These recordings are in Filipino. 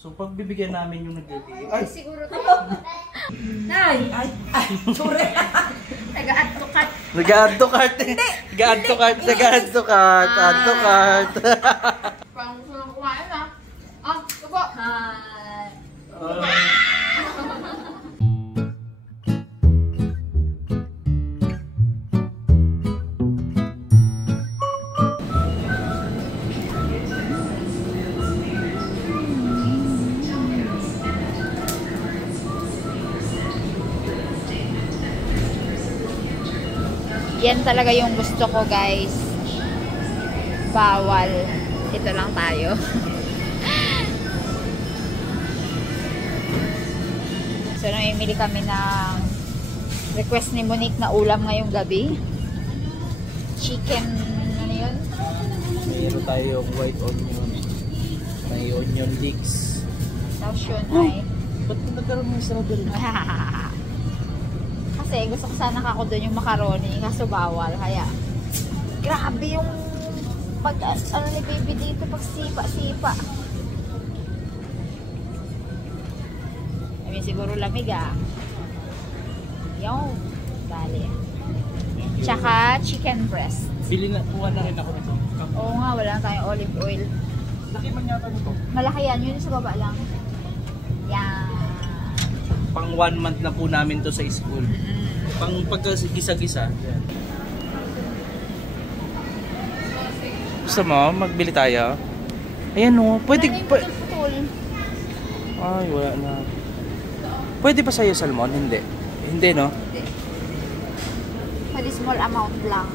So pag bibigyan namin yung nag-LDA, Ay, siguro tayo. Nay! Ay, sorry. Nag-add to cart. Nag-add to cart. Nag-add to cart. Nag-add to cart. Add to cart. Parang gusto nang kumain na. Ito po. Yan talaga yung gusto ko, guys. Bawal. Ito lang tayo. So, namimili kami ng request ni Monique na ulam ngayong gabi. Chicken, ano yun? Mayroon tayong white onion. May onion leeks. Tapos yun ay... Ba't nagkaroon ng strawberry? Kasi gusto ko sana kako doon yung macaroni, kaso bawal. Kaya, grabe yung pag, ano ni baby dito, pag sipa-sipa. I mean, siguro lamig Yung, bali. Tsaka chicken breast. Bili na, kuha na rin ako nito. Oo nga, wala na tayong olive oil. Laki man yata nito. Malaki yan, yun sa baba lang. Yan. Pang 1 month na po namin to sa school. Pang pagkagisa-gisa. Gusto mo? Magbili tayo? Ayan o. Pwede... Ay, wala na. Pwede pa sa'yo salmon? Hindi. Hindi, no? Hindi. Pwede small amount lang.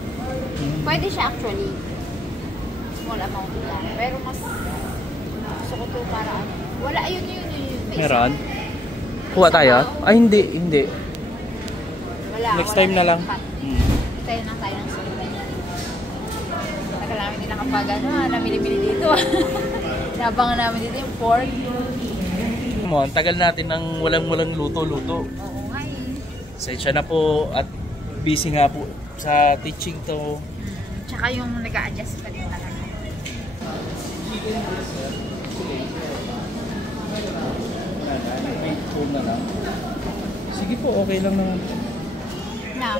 Pwede siya actually. Small amount lang. Pero mas gusto ko to para ano. Wala, ayun. Meron? Kuha tayo? Ay, hindi. Wala. Next time na lang. Tayo na tayo ng sulit. Tagal namin din nakapag namili-mili dito. Nabangan namin dito yung pork. Ang tagal natin ng walang luto-luto. Oo nga eh. Sensya na po at busy nga po sa teaching to. Tsaka yung nag-a-adjust pa din talaga. Na lang. Sige po, okay lang naman. Na.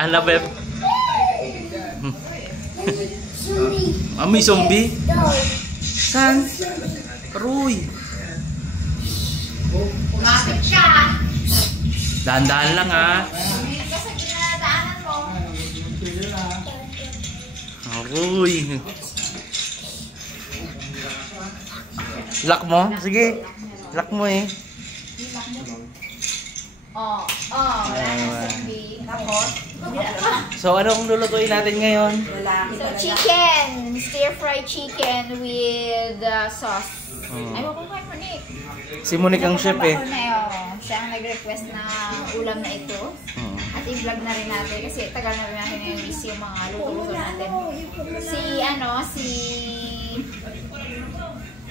Ano ba? May zombie? San? Ruy. Kumapit siya. Dahan-dahan lang Kasi ginadaanan mo. Ruy. Lock mo? Sige. Lock mo eh. Tapos? So, anong lulutuin natin ngayon? So, chicken. Stir-fried chicken with sauce. Ayaw ko kay Monique. Si Monique ang chef eh. Siya ang nag-request na ulam na ito. At i-vlog na rin natin kasi tagal na rin natin yung yung mga luto-luto natin. Si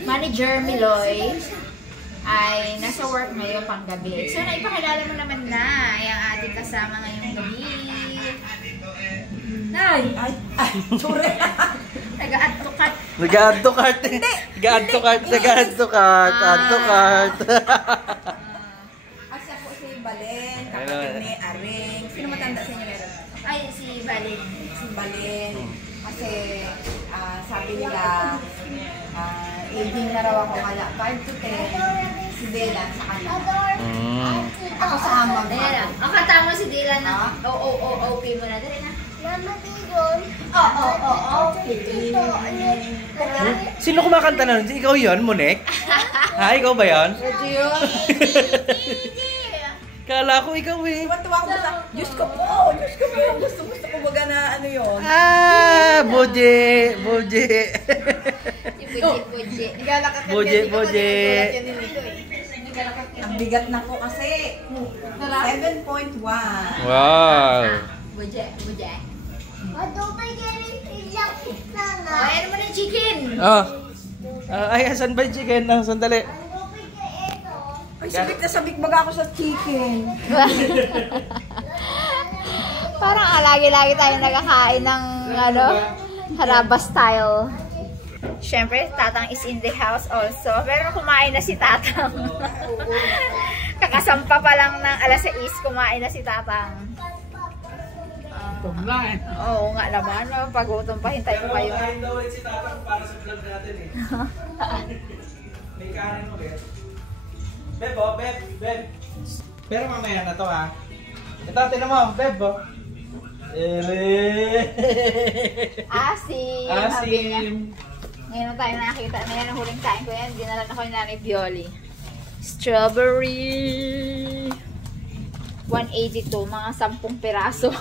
Manager Miloy ay nasa work ngayon pang gabi. So, naipakilala mo naman na yung ating kasama ngayong gabi. Nay! Ay, sorry. Nag-add to cart. Nag-add to cart. Nag-add to cart. Nag-add to cart. Add to cart. Asya po si Balen, kapatid ni Aring. Sino matanda sa inyo meron? Ay, si Balen. Si Balen. Kasi sabi nila, aging na raw ako kaya 5 to 10. Si Bella sa kanila. Ako sa amag. Ang kata mo si Dylan na okay mo na. Dali na. Mama Digon. Okay. Sino kumakanta na nun? Ikaw yun, Monique? Ha? Ikaw ba yun? Kala ko ikaw eh. Tuwa ko sa, Diyos ko po. Gusto ko baga na ano yun. Boje. Boje. Ang bigat na po kasi. 7.1. Wow. Buje. Nana. Ayan mo na yung chicken. Ay, asan ba yung chicken? Sandali. Ay, sabik baga ako sa chicken. Parang lagi-lagi tayo nagkakain ng haraba style. Siyempre, Tatang is in the house also. Pero kumain na si Tatang. Kakasampa pa lang ng alas 6, kumain na si Tatang. Oo nga naman. Pagutom pa, hintayin ko kayo. Kain daw si Tatang para sa vlog natin eh. May kanin mo, Beb. Beb, oh, Beb. Pero mamaya na to, ha. Ito, tinan mo, Beb, oh. Asim. Asim. Ngayon na tayo nakakita. Ngayon ang huling kain ko yan. Dinalan ako ni Nanay Pioli. Strawberry. 182. Mga 10 piraso.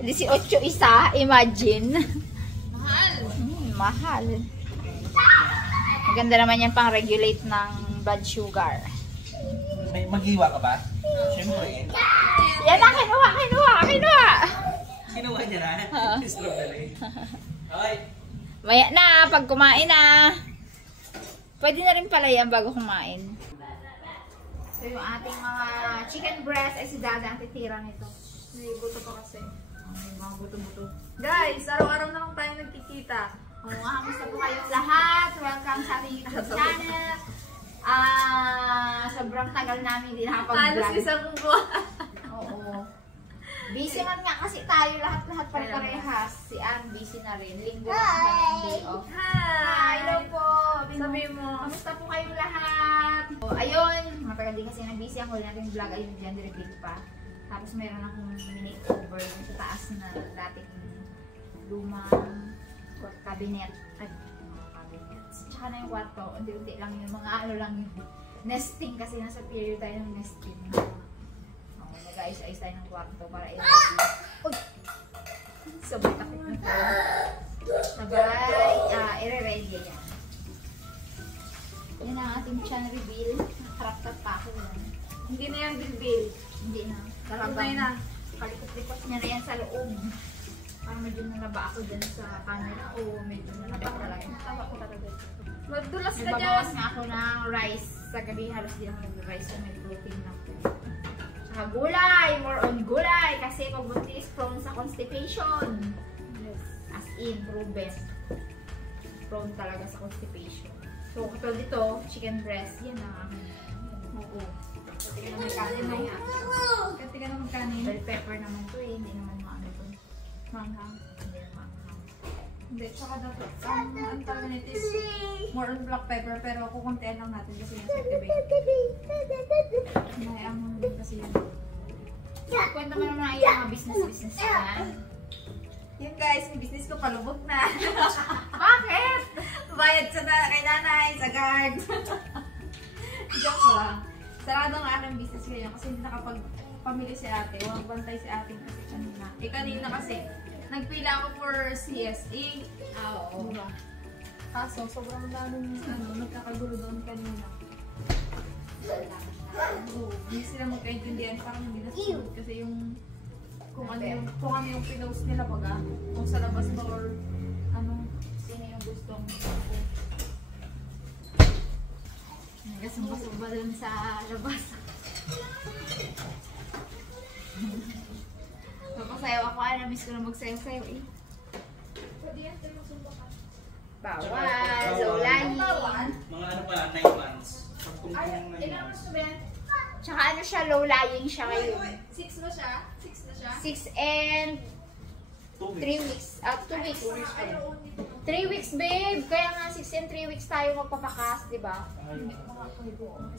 18 isa. Imagine. Mahal. Mahal. Maganda naman yan pang regulate ng blood sugar. May maghiwa ka ba? Siyempre. Yan na. Kinuha. Kinuha niya na. Strawberry. Okay. Maya na. Pag kumain na. Pwede na rin pala yan bago kumain. So yung ating mga chicken breast ay si Dada ang titira nito. May buto pa kasi. May mga buto-buto. Guys, araw-araw na lang tayo nagkikita. Kamusta po kayong lahat? Welcome sa ating YouTube channel. Sobrang tagal namin din nakapag-vlog. Halos isang buwan. Oo. Busy man nga kasi tayo lahat pare-parehas. Si Ann busy na rin. Linggo lang kami day off. Hi! Hello po! Sabi mo. Kamusta po kayong lahat? So, ayun, matagal din kasi na-busy ako natin vlog. Ayun, gender reveal pa. Tapos meron akong mini-over sa taas na dating lumang cabinet. Ay, mga cabinets. Tsaka na yung kwarto. Unti-unti lang yung mga ano lang yung nesting kasi nasa period tayo ng nesting. Mag-ayos-ayos tayo ng kwarto para i-ready. Uy! Sobrang takot na po. Sabay, i-ready yan. Yan ang ating chan reveal. Nakarap-tap pa ako yan. Hindi na yung bilbil. Hindi na. Karabay na. Palikot-likot niya na yan sa loob. Parang medyo nalaba ako dyan sa camera o medyo nalaba ko talaga. Tawa ko talaga. Magdulas ka Nagbabawas dyan. nga ako ng rice. Sa gabi halos di ako nag-rice so may protein na po. Saka gulay! More on gulay! Kasi pag buntis is prone sa constipation. Yes. As in, proven. Prone talaga sa constipation. So, katulad dito, chicken breast. Yan ang akin. Oo. Kasi ka naman kanin na yan. Kasi ka naman kanin. Bell pepper naman to eh. Hindi naman maano to. Manghang. Hindi naman maano. Hindi, tsaka dapat ang tawag nito is more on black pepper pero kukuntian lang natin kasi yung certificate. Mayayang mo din kasi yan. Kwento mo naman ang iyong mga business yan. Yan guys, yung business ko palubog na. Bakit? Bayad sa kay nanay, sa guard. Joke lang. Sarado ang aking business ngayon kasi hindi nakapagpamili si ate. Walang bantay si ate kasi kanina. Kanina kasi, nagpila ako for CSA. Oo. Diba? Kaso, sobrang daming nagkakagulo doon kanina. Oo, hindi sila magkaintindihan. Parang hindi na susunod kasi yung kung ano yung pinost nila baga. Kung sa labas ba or ano. Sino yung gustong nagasumba-sumba dun sa labas. Papasayaw ako. Miss ko na magsayaw-sayaw eh. Pwede yan, tayo magsumba ka. Bawal. Zolayin. Mga ano pa, 9 months. Ay, ilan mo siya? Tsaka ano siya, low lying siya ngayon. 6 na siya? 6 na siya? 6 and 3 weeks. 2 weeks. 3 weeks, babe. Kaya nga 6 and 3 weeks tayo magpapakas, di ba?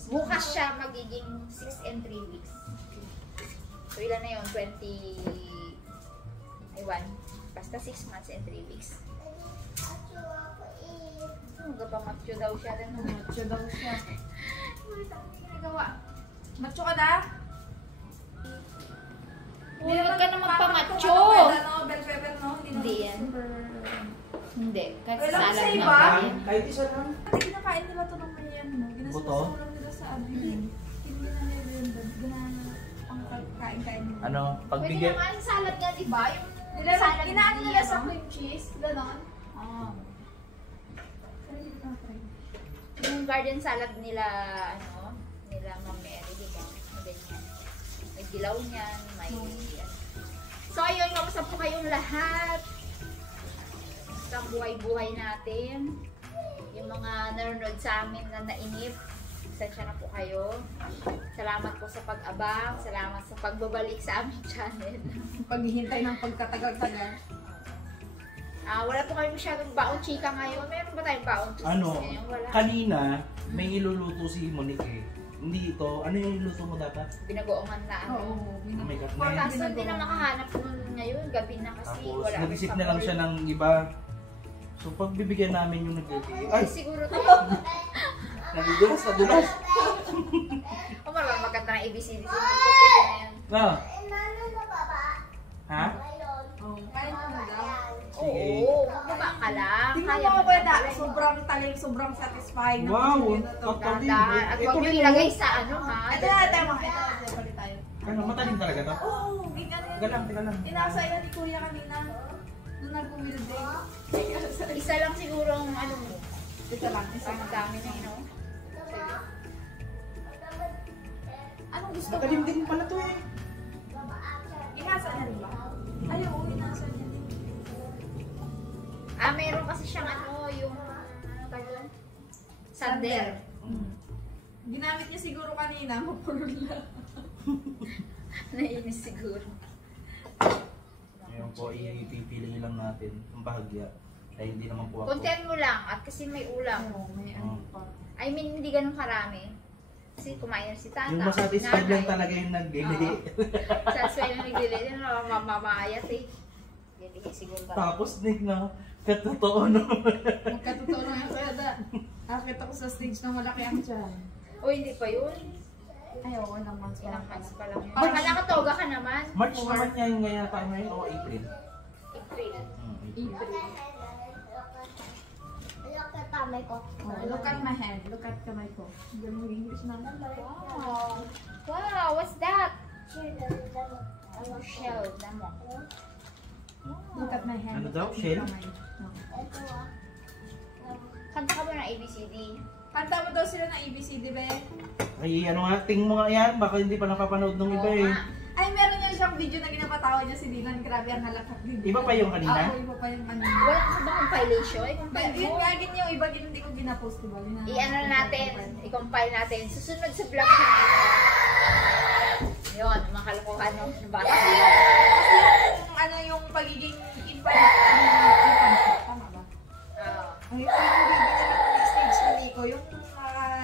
Bukas siya magiging 6 and 3 weeks. So, ilan na yun? Basta 6 months and 3 weeks. Magpapamatyo daw siya. Macho daw siya. Ginagawa. Macho ka na? Uy, huwag ka na magpamatyo. Bell pepper, no? Hindi yan. Hindi. Kahit Wala sa ko sa salad iba. na. Kahit isa lang. Pati kinakain nila ito ng mayan, no? Buto? Ginasusulo nila sa abin. Hindi na nila yun doon. Ang kain-kain nila. Ano, Pwede pagbigay. naman sa salad nga, di ba? Yung salad Kinaan nila sa ano? cream cheese. Ganon. Ah. Yung garden salad nila, nila Ma'am Mary, di ba? Ganyan. May dilaw niyan, may... So, ayun, kamusta po kayong lahat? Kamusta ang buhay-buhay natin? Yung mga nanonood sa amin na nainip, pasensya na po kayo. Salamat po sa pag-abang, salamat sa pagbabalik sa aming channel. Paghihintay ng pagkatagal-tagal. Wala po kami masyadong baon chika ngayon. Meron ba tayong baon chika ngayon? Wala. Kanina, may iluluto si Monique eh. Hindi ito. Ano yung iluto mo dapat? Binagoongan na ano. Oo. Oh my God. Kaso hindi na makahanap nun ngayon. Gabi na kasi. Tapos, Wala nag-isip na lang siya ng iba. So, pag bibigyan namin yung nagbibigay. Ay! Siguro to. Nadulas, nadulas. O marami magkanta ng ABCD. Siguro po pwede na yan. Na? Nana na baba. Ha? Ngayon. Oh, kaya mo na daw. Sige. Oo, bumaba ka lang. Tingnan Kaya mo ako na, pala. sobrang taling, sobrrang satisfying na Wow! video na to. Totally. Dahan. At Ito huwag rin nyo ilagay sa ano ha. Ito na, tama. Ito, balik tayo. Ano, matalim talaga to? Oo, ganyan yan. Teka lang, teka lang. Inasa yan ni Kuya kanina. Doon nag-wheel day. Isa lang siguro ang ano mo. Ito lang, isa Ang lang. dami na yun. Anong gusto mo? Matalim din pala to eh. Inasa niya rin ba? Ay, oo, inasa niya din. Meron kasi siyang ano, yung ano tawag doon? Sander. Ginamit niya siguro kanina, mapurol lang. Nainis siguro. Ngayon po, ipipili lang natin ang bahagya. Ay, hindi naman po ako. Kontian mo lang at kasi may ulam. Oo, may ano pa. I mean, hindi ganun karami. Kasi kumain na si tata. Yung masatisfied lang nanay. talaga yung nagbili. Satisfied lang nagbili. Yun na mamamayat eh. Hindi siguro ba? Tapos, Nick na, katotoo no. Magkatotoo na yung kaya da. Akit ako sa stage na malaki ang tiyan. O hindi pa yun. Ay, oo, ilang months pa Ilang lang months pala. pa lang yun. Baka nakatoga ka naman. March naman niya yung ngayon tayo ngayon o April? April. April. Look at tamay ko. Oh, look at my hand. Look at kamay ko. Ganun yung English naman. Wow. Wow, what's that? Ano, shell. Damo. Look at my hand. Ano daw? Shell? Kamay. No. Ito ah. Kanta ka ba ng ABCD? Kanta mo daw sila ng ABCD, be? Ay, ano nga, ting mo nga yan. Baka hindi pa napapanood ng iba Oo eh. nga. Ay, meron niya siyang video na ginapatawa niya si Dylan. Grabe ang halakat din. Iba pa yung kanina? Oo, iba pa yung kanina. Wala ka ba compilation? I-compile Yun mo. nga, ganyan yung iba, hindi ko ginapost, diba? I-ano na natin, i-compile natin. Susunod sa vlog sa yun, mga kalokohan no? Bata. Kasi yung, ano yung pagiging tama ba? Ay, yung gigil na lang yung stage ni Nico, yung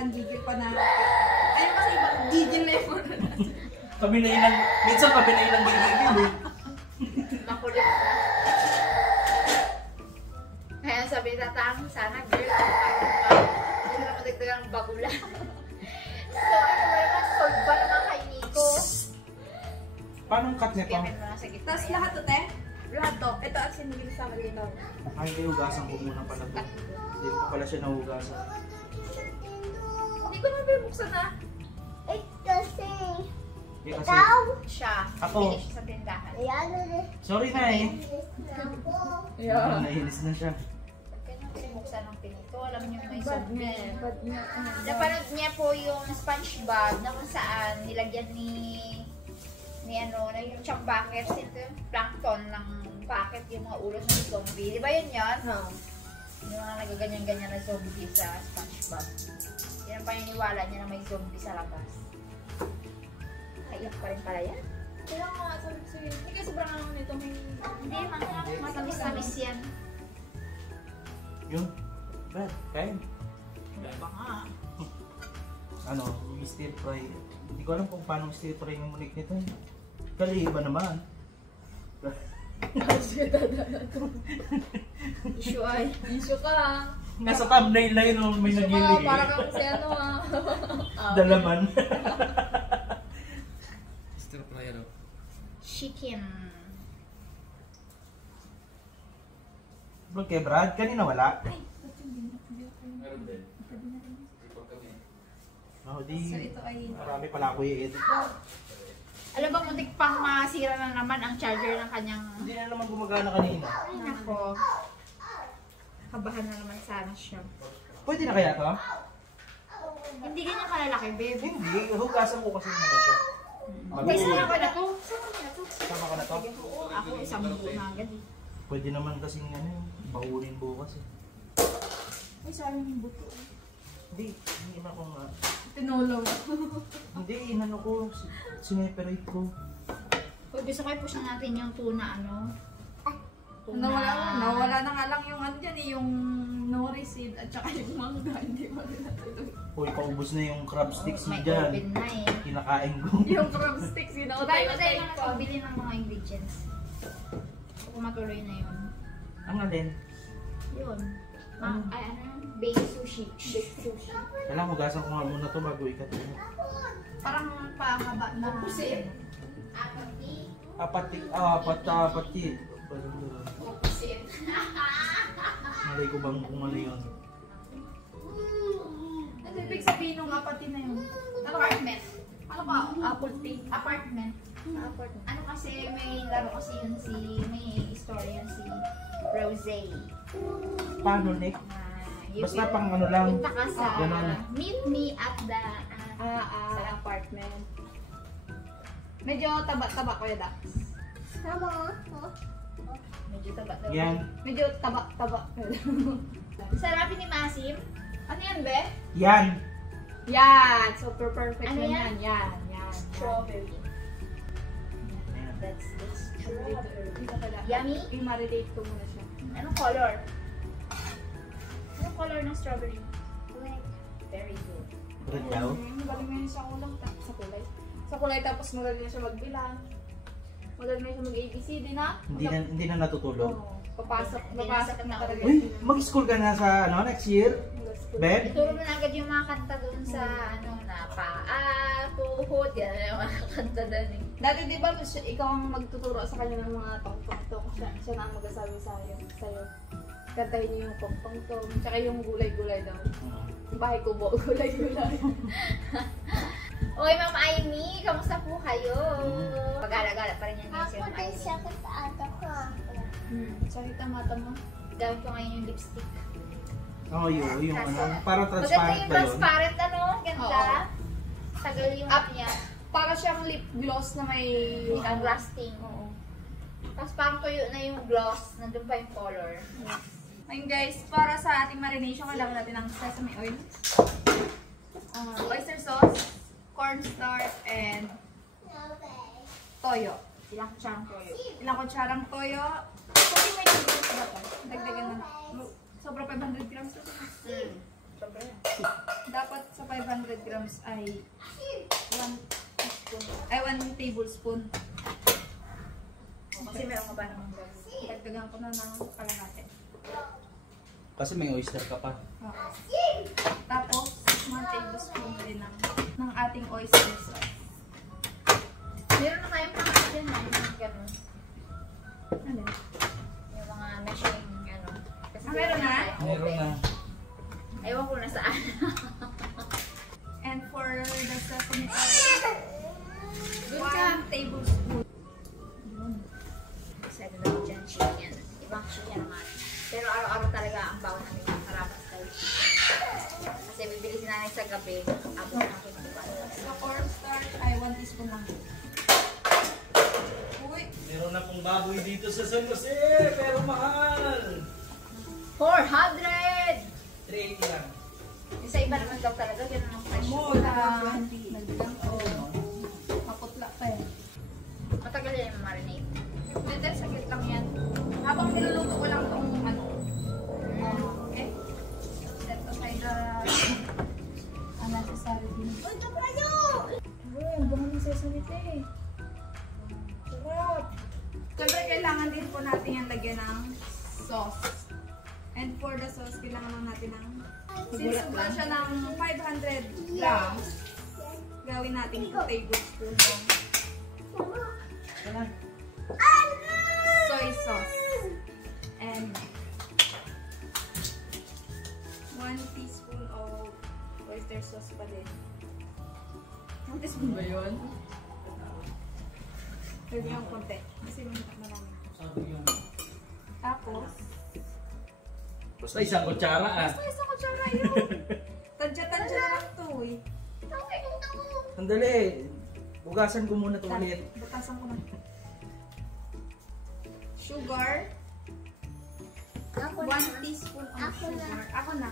gigil pa na, ayun kasi ibang gigil level na. Kami na ilang, minsan kami na ilang gigigil eh. Makulit na. Kaya sabi ni Tatang, sana girl, hindi na madagdagang bagulan. So, ano ba naman, solve ba naman kay Nico? Paano ang cut nito? Kevin mo na sa gitna. Tapos yan. lahat to, te? Lahat to. Ito at sinigil sa malinaw. Ay, hindi, hugasan ko muna pala to. Hindi ko pala siya nahugasan. Hindi ko na bubuksan na. Eh, kasi. Eh, kasi, Ikaw. Siya, Ako. bili siya sa tindahan. Ayan na rin. sorry na eh. Ako. Nainis na siya. Kaya sinuksan ng pinito, alam niyo may zombie. Bad niya. Napanood niya po yung SpongeBob na kung saan nilagyan ni ano, na yung chunk bucket, ito yung plankton ng bucket, yung mga ulo ng zombie. Di ba yun yun? No. Yung mga nagaganyan-ganyan na zombie sa SpongeBob. Yan ang paniniwala niya na may zombie sa labas. Kaiyak pa rin pala yan. Kaya nga, sabi ko sa'yo, hindi kasi sobrang naman ito may... Hindi, matamis-tamis yan. Yun. Brad, kain. Diba nga? Ano, stir fry. Hindi ko alam kung paano stir fry yung Monique nito. Kali iba naman. Issue ay. Issue ka. Nasa thumbnail na yun may Issue ka, nagili. para kang si ano ah. Dalaman. Stir fry ano? Chicken. Bro, kay Brad, kanina wala. Meron din. Ipag kami. Oh, di, So ito ay... marami pala ako i-edit. Alam ba, muntik pang masira na naman ang charger ng kanyang... Hindi na naman gumagana kanina. Ay, nako. Kabahan na naman sana siya. Pwede na kaya to? Hindi ganyan kalalaki, babe. Hindi, hugasan ko kasi naman siya. Hindi, sana ko na to. Sana ko na to. Sama ka na to? Ako, isang buo na agad eh. Pwede naman kasing bahunin bukas eh. Ay, sayang yung buto. Hindi na ko nga. Tinulaw. Hindi, inano ko. Sineperate ko. O, gusto ko i-push na natin yung tuna, Nawala na nga lang yung ano dyan eh, yung nori seed at saka yung mangga. Hindi ko rin natuloy. Uy, paubos na yung crab sticks May mo dyan. open na eh. Kinakain ko. Yung crab sticks, Tayo na pagbili ng mga ingredients. Kung matuloy na yun. Ang alin? Yun. Ay, ano yun? Baked sushi. Baked sushi. Kailangan hugasan ko nga muna ito bago ikat mo. Parang pahaba na. Opposite. Apati. Opposite. Malay ko bang kung ano yun. Ano ibig sabihin nung apati na yun? Apartment. Ano ba? Apple tea? Apartment. Ano kasi, may laro kasi yun may story yun si Rose. Paano, Nick? Basta pang ano lang. Punta ka sa, Ganun. meet me at the, Sa apartment. Medyo taba-taba ko yung Dax. Tama. medyo taba daw. Yan. Medyo taba-taba. Sarapin ni Masim. Ano yan, be? Yan. Yan! Super perfect Ano na yan? Yan. Strawberry. Ayan. That's strawberry. Ito pala. Yummy? I-marinate ko muna siya. Anong color? Anong color ng strawberry? Very good. Red daw. Magaling na yun sa ulang. Sa kulay. Sa kulay tapos magaling na siya magbilang. Magaling na siya mag-ABCD na. Hindi na natutulog. Oo. Papasok Hindi na na talaga. Uy, mag-school ka na sa next year? Beb? Ituro mo na agad yung mga kanta doon sa na paa, tuhod, yan yung mga kanta doon eh. Dati di ba ikaw ang magtuturo sa kanya ng mga tong-tong-tong. Siya na ang mag-asabi sa'yo. Kantahin niyo yung tong-tong-tong. Tsaka yung gulay-gulay daw. Bahay kubo, gulay-gulay. Oy, Ma'am Aimee, kamusta po kayo? Pag-alagala pa rin yan Ako si Ma'am din siya Aimee. sa ata ko. Sakit ang mata mo. Gamit ko ngayon yung lipstick. Oo, yung ano. Parang Maganda transparent yung ba yun? transparent, ano? Ganda. Oo. Tagal yung Up niya. Para siyang lip gloss na may Ang lasting. Oo. Tapos parang tuyo na yung gloss. Nandun pa yung color. Ayun guys, para sa ating marination, kailangan natin ng sesame oil, oyster sauce, cornstarch, and toyo. Ilang kutsarang toyo. Ilang kutsarang toyo. Kasi may noodles ba ito? Dagdagan na. Sobra 500 grams ito. Sobra yan. Dapat sa 500 grams ay 1 tablespoon. Kasi meron ka ba namang gano'n? Dagdagan ko na ng kalahati. Kasi may oyster ka pa. Oo. Tapos, 1 tablespoon din ng ating oyster sauce. Meron na kayong mga dyan na yung gano'n. Ano? Yung mga measuring gano'n. Kasi Meron na? Meron na. Ewan ko na saan. And for the sesame oil, Doon ka. 1 tablespoon. Excited ako dyan, chicken. Ibang chicken naman. Pero araw-araw talaga ang baon namin ng karapat style. Kasi bibili si nanay sa gabi. Abot na ako ng Sa cornstarch ay 1 teaspoon lang. Uy! Meron na pong baboy dito sa San Jose, pero mahal. 400! 380 lang. Yung sa iba naman daw talaga, ganun ang presyo. Nagbilang ko. Maputla pa eh. Matagal yan yung marinate. Hindi, saglit lang yan. Habang niluluto ko lang itong ano. Okay? Set aside the unnecessary din. Uy, kaprayo! Uy, ang bango ng sesalite eh. Sarap! Siyempre, kailangan din po natin yung lagyan ng sauce. And for the sauce, kailangan lang natin ng since sobra siya ng 500 grams, gawin natin 2 tablespoon ng soy sauce. And 1 teaspoon of oyster sauce pa din. 1 teaspoon ba yun? Pwede yung konti. Kasi may marami. Tapos, Basta isang kutsara ah. basta isang kutsara yun. Tadya-tadya na lang to eh. Sandali, bugasan ko muna ito ulit. Butasan ko na. Sugar. 1 teaspoon of sugar. Ako na.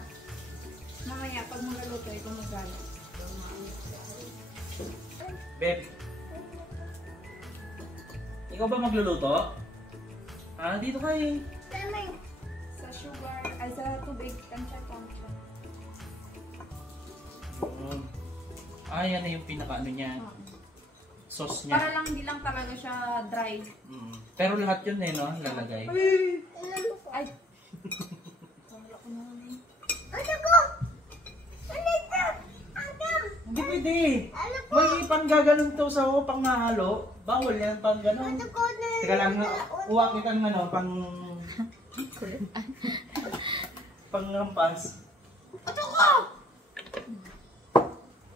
Mamaya, pag magaluto, ikaw magalo. Beb. Ikaw ba magluluto? Ah, dito ka eh. Sa sugar, ay sa tubig, kansya. Ah, yan na yung pinaka ano niya. Sauce niya. Para lang, hindi lang talaga siya dry. Pero lahat yun eh, no? Lalagay. Ay! Hindi pwede. May panggaganon to sa pang mahalo. Bawal yan pang ganon. Teka lang, uwak kitang ano, pang pangrampas.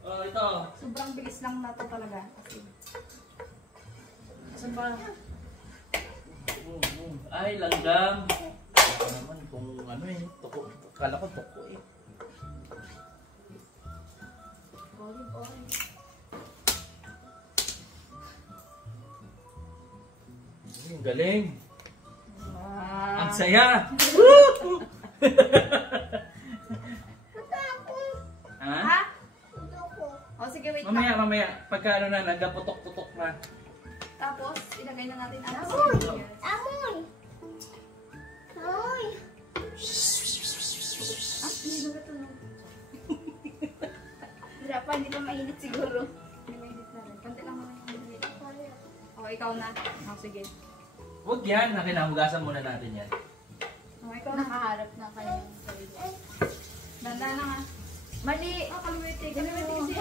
Oh, ito. Sobrang bilis lang na to talaga. Kasi, Saan ba? Ay, langgam. Ako naman kung ano eh, tuko. Kala ko tuko eh. olive oil. Ang galing. Wow. Ang saya. Ha? Ha? O sige, wait lang. Mamaya. Pagka ano na, nagkaputok-putok na. Tapos, ilagay na natin ang Amoy! Ah, hindi ba ito no? Wala pa, hindi pa mainit siguro. Hindi mainit na rin. Konti lang naman yung mainit. O, ikaw na. O, sige. Huwag yan, nakinahugasan muna natin yan. O, ikaw na. Nakaharap na kayo. Banda na nga. Mali! O, kaluwete. Kaluwete kasi.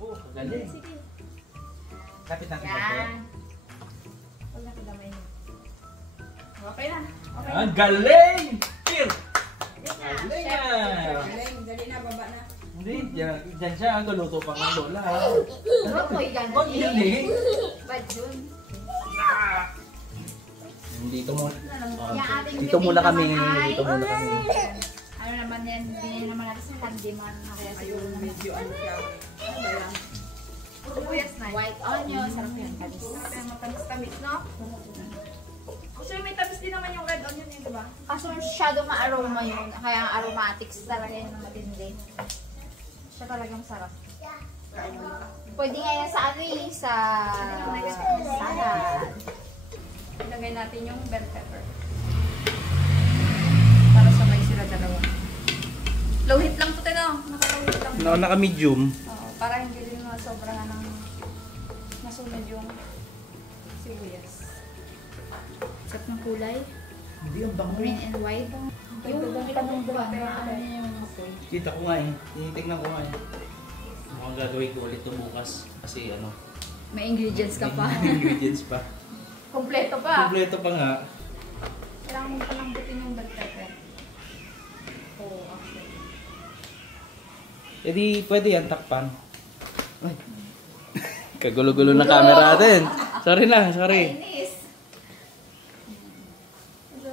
Oh, galing. Sige. Kapit natin Yan. ito. Huwag na kadamay niyo. Okay na. Okay Ang na. galing! Cheer! Yes na. Galing Chef. yan! Dali na, baba na. Hindi, dyan siya. Ang luto pa ng lola. Ano ko yan? Huwag yun eh. Bad yun. Dito mo. Yung ating Dito muna kami. naman ay- Dito muna kami. Ano naman yan, binili naman natin sa Candyman. Kaya siguro naman. Medyo ano siya. Ano ba yan? Sibuyas na. White onion. Sarap yan. Tamis. Sarap yan. Matamis-tamis, no? Actually, may tamis din naman yung red onion yun, diba? Kaso masyado ma-aroma yun. Kaya ang aromatics talaga yun na matindi. Siya talagang sarap. Pwede nga yan sa ano eh, sa salad. Ilagay natin yung bell pepper. Para sabay sila dalawa. Low heat lang po tayo. Naka-low heat lang. Naka-medium. Oo, para hindi rin masobrahan ng masunod yung sibuyas. Sarap ng kulay. Hindi, ang bango. Green and white. Yung tanong ba na ano yung apoy? Kita ko nga eh. Tinitignan ko nga eh. Mukhang gagawin ko ulit ito bukas. Kasi ano. May ingredients ka pa. May ingredients pa. Kompleto pa. Kompleto pa nga. Kailangan mo palambutin yung bell pepper. Oo, actually. E di, pwede yan takpan. Ay. Kagulo-gulo na camera natin. Sorry lang, sorry. Kainis.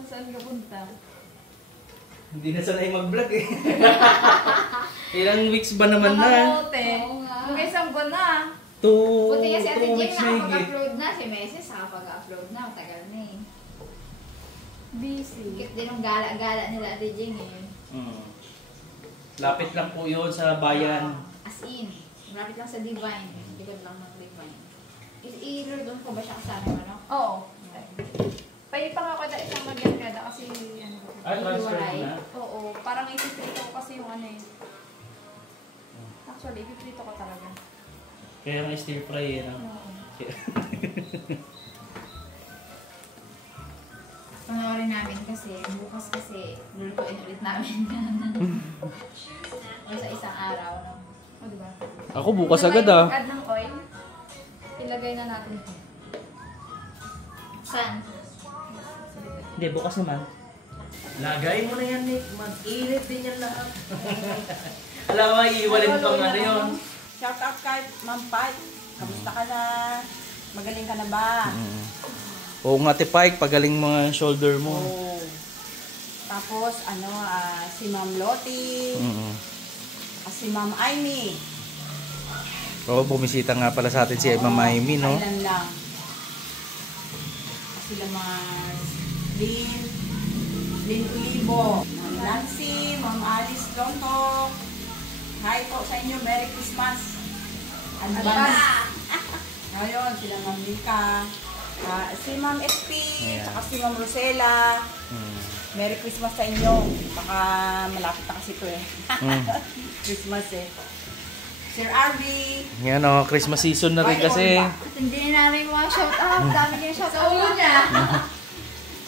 Saan ka punta? Hindi na sanay mag-vlog eh. Ilang weeks ba naman na? Nakakamote. Mga isang buwan na. Buti kasi Ate 2 Jing weeks na higit. nakapag-upload na. Si Meses nakapag-upload na. Tagal na eh. Busy. Higit din yung gala-gala nila Ate Jing eh. Lapit lang po yun sa bayan. As in. Malapit lang sa Divine. Likod lang ng Divine. I-rear doon ko ba siya kasama ano? Oo. Pwede pa nga kada isang magyan kasi ano ko. Transfer na? Oo. Parang ipiprito ko kasi yung ano eh. Actually, ipiprito ko talaga. Kaya nga stir fry eh. No? Panoorin namin kasi, bukas kasi, lulutuin ulit namin. O sa isang araw, no? O, diba? Ako bukas agad ah. Add ng oil. Ilagay na natin. Saan? Hindi, bukas naman. Lagay mo na yan, Nick. Mag-init din yan lahat. Alam mo, iiwalin pang ano yun. Shout out kay Ma'am Pat. Kamusta ka na? Magaling ka na ba? Oo nga, Tipike, pagaling mga shoulder mo. Oo. Tapos, ano, si Ma'am Lottie, si Ma'am Aimee. Oo, bumisita nga pala sa atin si Ma'am Amy, no? Kailan lang. sila mga Lynn Olivo, Ma'am Nancy, Ma'am Alice Lontok. Hi po sa inyo, Merry Christmas. Advance. Ngayon, sila Ma'am Mika, si Ma'am SP, saka si Ma'am Rosella. Merry Christmas sa inyo. Baka malapit na kasi ito eh. Christmas eh. Sir Arby. Yan o, Christmas season na rin kasi. Hindi na namin mga shout-out. Dami niya shout-out. Sa ulo niya.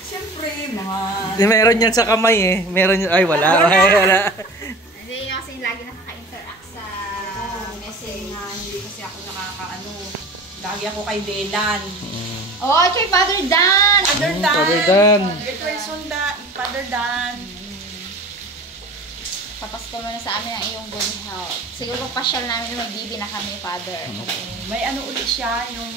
Siyempre, mga... Meron yan sa kamay eh. Meron yan. Ay, wala. Wala. Hindi yung kasi lagi nakaka-interact sa message. Hindi kasi ako nakakaano. Lagi ako kay Belan. Oh, kay Father Dan! Father Dan. Father Dan. Father Dan. Papasko mo na sa amin ang iyong good health. Siguro pasyal namin magbibi na kami, Father. May ano ulit siya, yung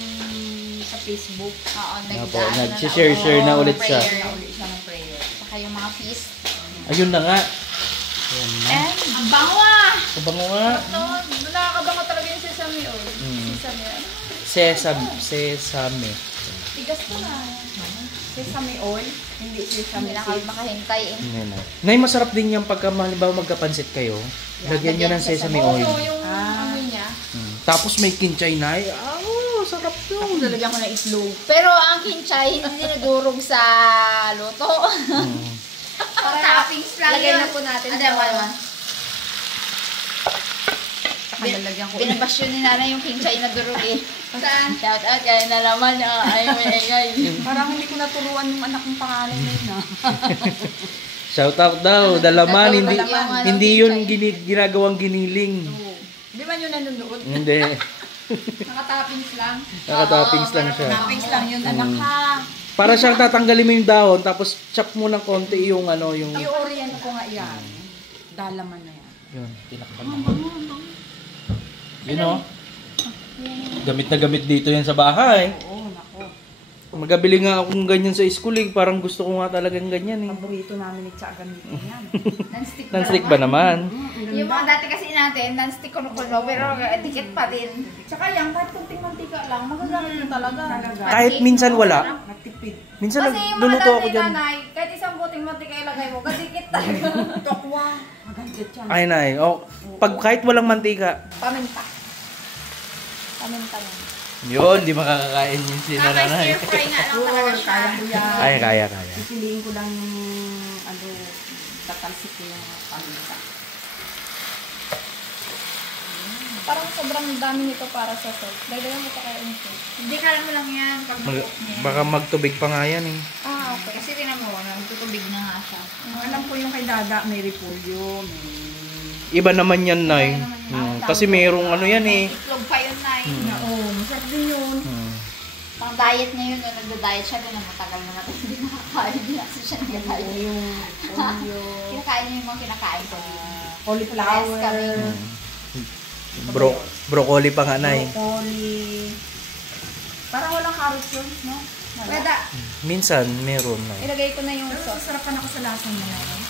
sa Facebook. Oo, nag-share na ulit siya. Na ulit siya ng prayer. Saka yung mga feast. Ayun na nga. And, ang bango ah! Kabango nga. Nakakabango talaga yung sesame oil. Sesame. Tigas ko na. Sesame oil, hindi sesame Hindi na seeds. kami makahintay eh. Nay, masarap din yan pagka halimbawa magkapansit kayo. Lagyan nyo ng sesame oil. Oo, yung amoy niya. Tapos may kinchay, Nay. Sarap yun. Lalagyan ko na itlog. Pero ang kinchay, hindi dinudurog sa luto. Toppings lang Lagyan yun. na po natin. Ano naman? Lalagyan ko. Binabasyon ni nanay yung kinchay na durog eh. Saan? Shout out, yan na naman. Ay, Parang hindi ko naturuan yung anak kong pangalan na yun ah. Shout out daw. Dalaman. Hindi, Dalaman. hindi yun ginagawang giniling. Di ba yun nanonood? Hindi. Nakatoppings lang. Nakatoppings lang siya. Toppings lang yun, anak ha. Para siyang tatanggalin mo yung dahon, tapos chop mo ng konti yung ano, yung... I-orient ko nga yan. Dalaman na yan. Yun, tinakpan mo. Yun o. Gamit na gamit dito yan sa bahay. Oo, nako. Magabili nga akong ganyan sa school eh. Parang gusto ko nga talagang ganyan eh. Paborito namin ni Tsa ganito yan. Non-stick Non-stick ba naman? Yung mga dati kasi natin, non-stick kuno-kuno, pero dikit pa din. Tsaka yan, kahit kunting mantika lang, magagamit mo talaga. Kahit minsan wala. Nagtipid. Minsan Kasi yung mga nagluluto ako dati dyan. nanay, kahit isang buting mantika ilagay mo, kadikit tayo. Tokwa. Magandit yan. Ay nay, oh, pag kahit walang mantika. Paminta. Paminta lang. Yun, di makakakain yung sinanay. Stir fry nga lang talaga siya. Kaya ko yan. Kaya. Pipiliin ko lang yung, ano, tatalsik ko yung paminta. Parang sobrang dami nito para sa salt. Dagdagan mo pa kayo yung salt. Hindi kala mo lang yan pag mag-cook niya. Baka magtubig pa nga yan eh. Ah, okay. Kasi tinan mo, nagtutubig na nga siya. Alam ko yung kay Dada, may repolyo, may... Iba naman yan, nay. Kasi mayroong ano yan eh. Itlog pa yun na Oo, masarap din yun. Pang diet niya yun, yung nagda-diet siya doon, matagal na natin hindi nakakain. Hindi kasi siya nagda-diet. Yung polyo, Kinakain niya yung mga kinakain ko. cauliflower, Broccoli pa nga, nay. broccoli. Parang walang carrots yun, no? Pwede, Minsan, meron, nay. ilagay ko na yung Pero sauce. sasarapan ako sa lasa niya na yun.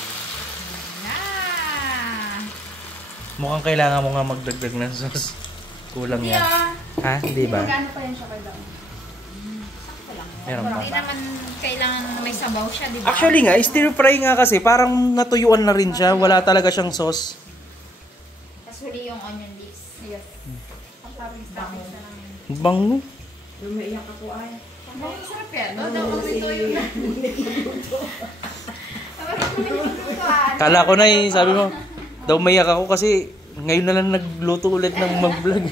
Mukhang kailangan mo nga magdagdag ng sauce. Kulang yan. Ha? Hindi ba? Magkano pa yan siya kay Dao? Sakto lang. Meron ba? Hindi naman kailangan na may sabaw siya, di ba? Actually nga, stir fry nga kasi parang natuyuan na rin siya. Wala talaga siyang sauce. Tapos huli yung onion leaves. Yes. Ang toppings na lang yun. Bango. Lumaiyak ako ay. Ang sarap yan. No, daw kami tuyo na. Kala ko na eh, sabi mo, daw mayak ako kasi ngayon na lang nagluto ulit ng mag-vlog.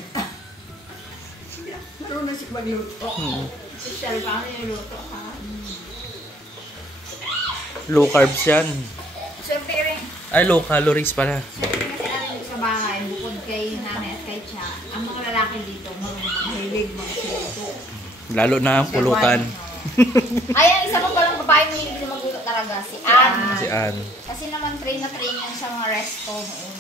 Marunong siya magluto. Social pa kami yung luto, ha? Low carbs yan. Siyempre rin. Ay, low calories pala. Siyempre kasi namin sa bahay, bukod kay nanay at kay Cha, ang mga lalaki dito, mahilig mga luto. Lalo na ang pulutan. Ay, ang isa ko palang babae na hilig na magluto talaga, si Anne. Si Ann. Kasi naman train yan sa mga resto noon.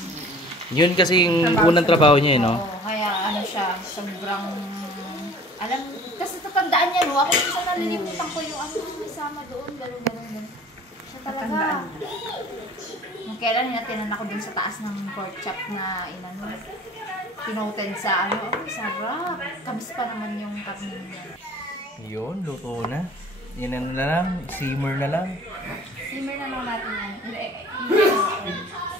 Yun kasi yung unang trabaho niya eh, no? Oo, kaya ano siya, sobrang, alam, kasi tatandaan niya, no? Ako minsan nalilimutan ko yung ano, may sama doon, gano'n. Siya talaga. Nung kailan natinan ako dun sa taas ng pork chop na inano, pinoted sa ano, sarap. Kamis pa naman yung karne niya. Yun, luto na. Yan na lang, simmer na lang. Simmer na lang natin yan.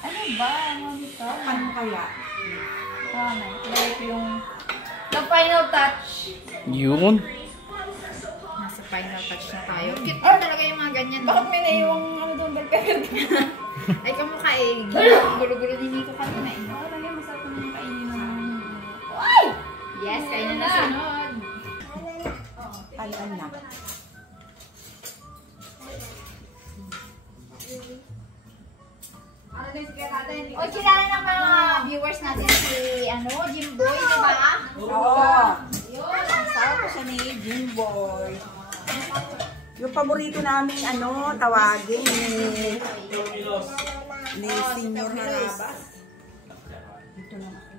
Ano ba? Ano ito? Ano kaya? Like yung the final touch. Yun. Nasa final touch na tayo. Cute pa talaga yung mga ganyan. Bakit may naiwang ano doon dagkagal ka? Ay, kamukha eh. Gulo-gulo din dito kanina eh. Oo, talaga masarap naman yung kainin naman. Ay! Yes, kainin na sunod. Talan na. O, kilala ng mga viewers natin si, Jimboy, di ba? Oo. Asawa ko siya ni Jimboy. Yung paborito namin, tawagin ni Senior Harabas. Dito lang ako.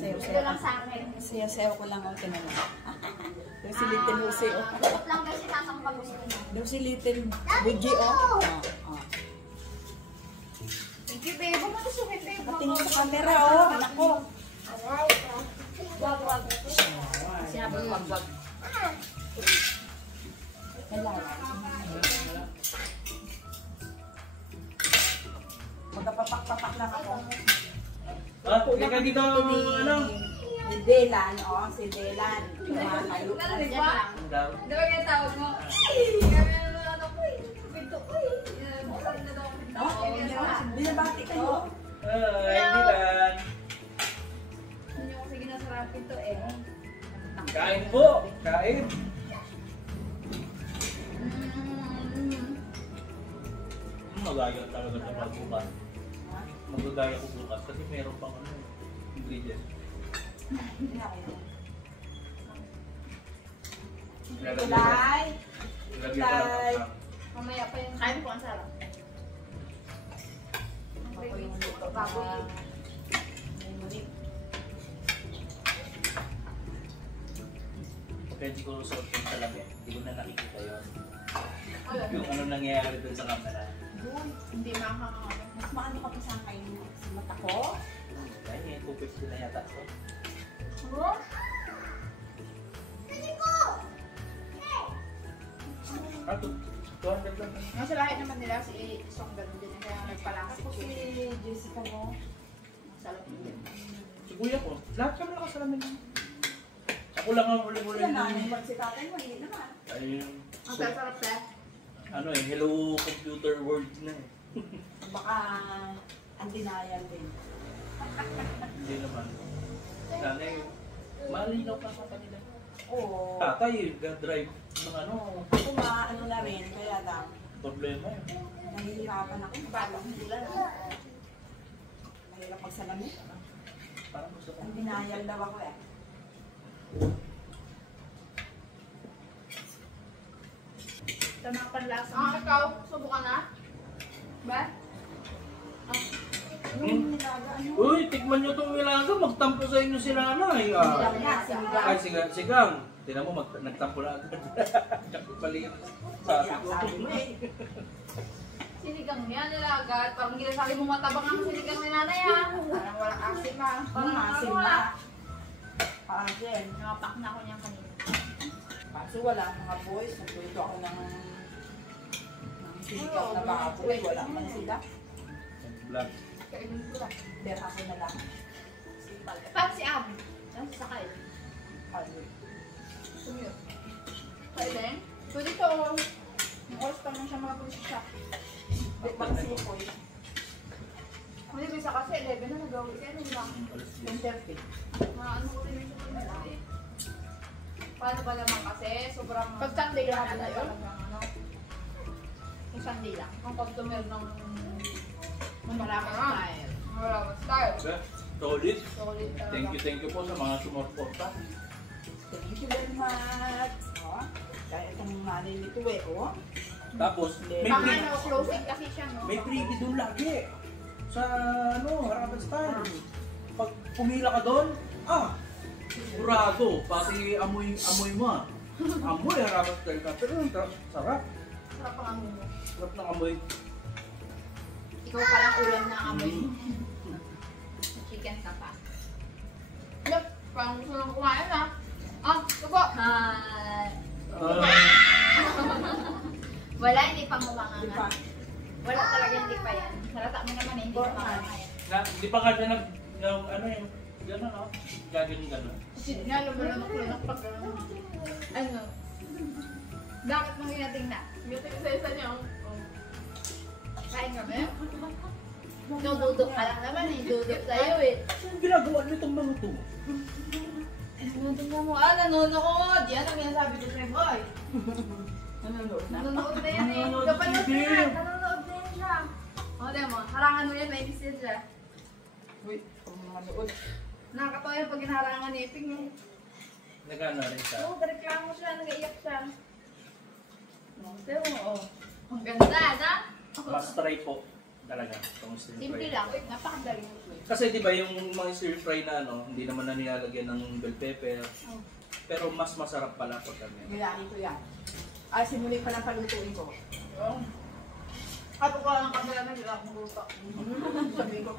Ito lang sa akin. Sayaw ko lang ako tinanong. Yung si Little Jose, Takot lang kasi sasangkap ko sila. Yung si Little Buji, Thank you, babe. Huwag mo ito sulit, babe. Patingin sa camera, anak ko. Wag. Sinabi ko, wag. Magpapak-papak lang ako. Hindi ka dito, Si Delan, si Delan. Lumalayo. Diyan lang. Di ba yung tawag mo? Pinto ko eh. Buksan na daw ang pinto. Binabati kayo. Hindi lang. Hindi ko sige nasarap pinto eh. Kain po. Kain. Magaya talaga sa pagbukas. Magagaya ko bukas kasi meron pang ingredients. Kulay. Ilagay ko lang. Mamaya pa yung Kain po ang sarap. Baboy. Pwede ko sortin sa labi. Hindi ko na nakikita yun. Yung ano nangyayari dun sa camera. Hindi makakakabang. Mas maano ka pa sa akin sa mata ko? Ay, 250 na yata ako. Ah, 200 lang. Nasa lahat naman nila si Song ganun din. Kaya nagpalakasik Ako si siya. Jessica mo. Masarap din. Si kuya ko, lahat kami nakasalamin. Ako lang ang huli-huli. Sila nanay mo si tatay mo, hindi naman. Ayun. Ang sarap na. Hello computer world na eh. Baka ang denial din. Hindi naman. Nanay, malinaw pa sa kanila. Oo. Tatay, drive ng Ako ano na rin, kaya lang. problema yun. Nahihirapan ako. Parang hindi lang. Mahirap magsalamin. Parang gusto ko. Ang denial daw ako eh. Tama panlasa. Ikaw, subukan na? Ba? Uy, tikman nyo itong nilaga. Magtampo sa inyo si nanay. Ay, sigang. Tinan mo, nagtampo na agad. Balik. Sabi ko. Sinigang niya nilagat. Parang ginasabi mo matabang ang sinigang ni nanay ah. Parang walang asim ah. Parang asim na. Asin. Nakapak na ako niyang kanina. Kaso wala mga boys. Nagluto ako ng sikaw na baboy. Wala man sila. Vlog. Kainin ko lang. Pero ako na lang. Parang si Abby. Ano sakay? Ayun. Sumiyot. Kailan? Pwede ko. Yung oras pa naman siya makapulis siya. Bang sikoy. Hindi bisa kasi 11 na nag-awit. Kaya nung lang. 10:30. Ano ko rin yung kanila eh. Paano ba naman kasi? Sobrang... Pag Sunday lang na yun? Yung Sunday lang. Ang customer ng... Maraming style. Maraming style. Solid. Solid talaga. Thank you po sa mga sumuporta. Thank you very much. Oh, kaya itong nanay nito eh, oh. Tapos, may Pang free. ano, closing kasi siya, no? May freebie doon lagi. Sa Harapan Style. Pag pumila ka doon, sigurado. Pati amoy mo ah. Amoy Harapan Style ka. Pero sarap. Sarap ang amoy mo. Sarap ng amoy. Ikaw palang ulam na amoy. Chicken ka pa. Look, parang gusto nang kumain ah. Ito po. Hi. Wala, hindi pa Di ngumanganga. ba? Wala talaga, hindi pa yan. Halata mo naman eh, hindi pa ngumanganga yan. Hindi pa nga siya ano yung, gano'n no? Gagawin gano'n. Kasi nga, lumalunok-lunok pag gano'n. Ano? Bakit mo ginatingnan? Yung isa-isa niya, oh. Kain kami? Duduk ka lang naman eh, duduk sa'yo eh. Anong ginagawa nitong mga to? Tingnan mo, nanonood! Yan ang sinasabi ko sa'yo, boy. Nanonood na. Nanonood na yan eh. Nanonood Kapanood din. na yan, nanonood na yan siya. O, di mo, harangan mo yan, may misil siya. Uy, kung manood. Nakakatawa yan pag hinarangan ni Iping eh. Nagano rin siya. Oo, reklamo siya, nag-iyak siya. Pero, oh. Ang ganda, na? Mas try po talaga. Itong stir Simple fry. lang, napakadali mo ito eh. Kasi di ba yung mga stir fry na ano, hindi naman na nilalagyan ng bell pepper. Pero mas masarap pala pag kami. Gilain ko yan. Ay, simuli pa lang palutuin ko. Ako ko lang ang kamera na, hindi lang akong luto. Sabi ko,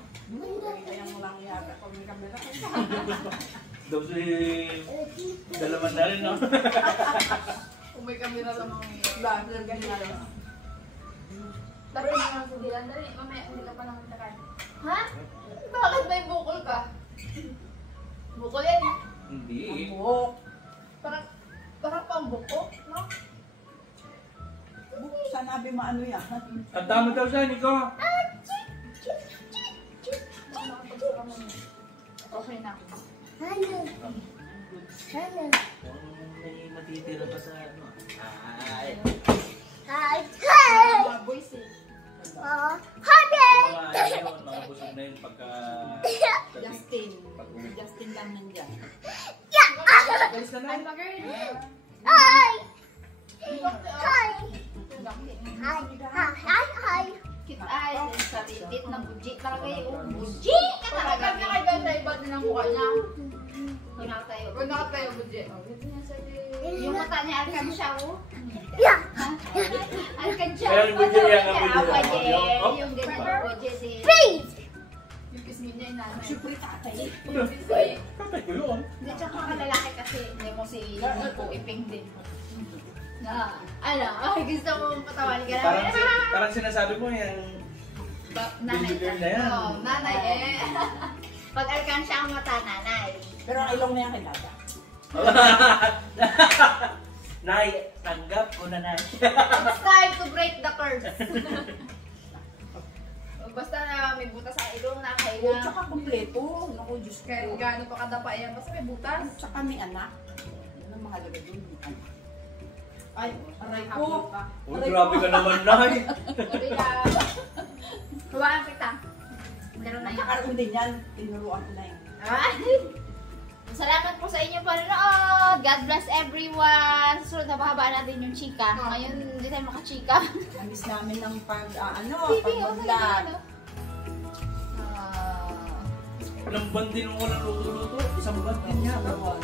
kaya mo lang yata kung may kamera. Daw si dalaman na rin, no? Kung may kamera sa mga Diba, ganyan nga lang. Dali na lang sa dilan, dali. Mamaya, hindi ka pa naman nakain. Ha? Bakit may bukol ka? Bukol yan. Hindi. Ang buhok. Parang pang bukol, no? Sanabi maano yan. Ang dami daw siya, Nico. Okay na ako. May matitira pa sa ano. Ay. Mga boys eh. Mga ano yun, mga busog na yun pagka... Justin. Pag-uwi. Justin lang nandiyan. Galis na na. I'm a girl. Cute eyes, sa titit na buji talaga yung buji ka talaga. Kapag nakaganda, iba din ang mukha niya. Tingnan tayo. Kung nakatayo, budget. Oh, dito niya sa Yung mata niya alkansya oh. Alkansya. Kaya yung budget yan, ang budget. Awa je, Oh. yung ganyan budget si. yung kismin niya, inanay. Siyempre tatay. Yung kismin. Katay ko yun. Hindi, tsaka kalalaki kasi hindi mo si Nico iping din. Na, ano, ay gusto mo patawalin ka namin. Parang sinasabi mo yung... Nanay Baby girl na yan. Oo, nanay eh. Pag alkansya ang mata, nanay. Pero ang ilong na yan kay Dada. Nay, tanggap ko na na. It's time to break the curse. Basta na may butas sa ilong na Oo, kaya. tsaka kompleto. Naku, Diyos Kaya ko. gaano pa kadapa yan. Basta may butas. Tsaka may anak. Yan ang mahalaga dun. May anak. Ay, aray Habol ko. pa. Uy, grabe ka naman, Nay. Sabi na, Huwaan kita. Meron na yun. Nakakaroon din yan. Tinuruan ko na yun. Ay! Salamat po sa inyong panonood. God bless everyone. Susunod na bahaba natin yung chika. Ngayon, hindi tayo makachika. Namiss namin ng pag, Bibi, oh, pag-vlog. Ilang buwan din mo walang luto-luto. Isang buwan din niya. Ewan.